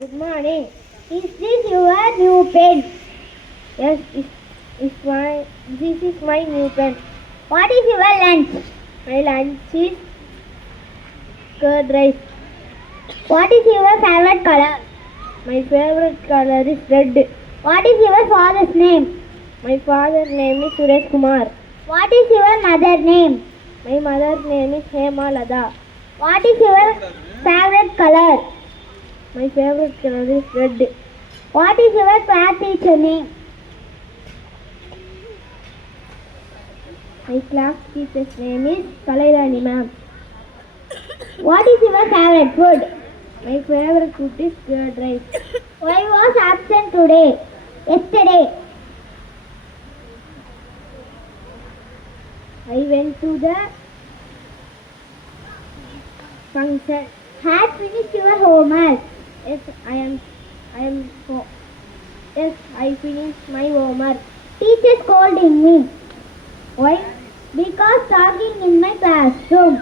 Good morning. Is this your new pen? Yes, this is my new pen. What is your lunch? My lunch is curd rice. What is your favorite color? My favorite color is red. What is your father's name? My father's name is Suresh Kumar. What is your mother's name? My mother's name is Hema Lada. What is your favorite color? My favorite color is red. What is your class teacher name? My class teacher's name is Kalairani ma'am. What is your favorite food? My favorite food is curd rice. Why was absent today? Yesterday. I went to the function. Had finished your homework? Yes, Yes, I finished my homework. Teacher scolding me. Why? Because talking in my classroom.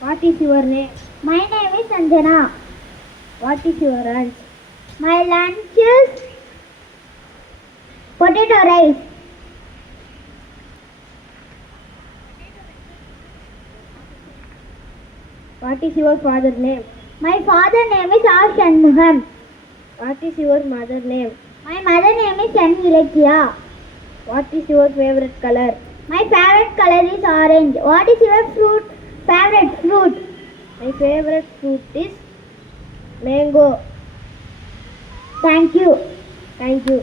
What is your name? My name is Sanjana. What is your lunch? My lunch is potato rice. What is your father's name? My father's name is R. Shanmugam. What is your mother's name? My mother's name is Chan Ilakya. What is your favorite color? My favorite color is orange. What is your favorite fruit? My favorite fruit is mango. Thank you. Thank you.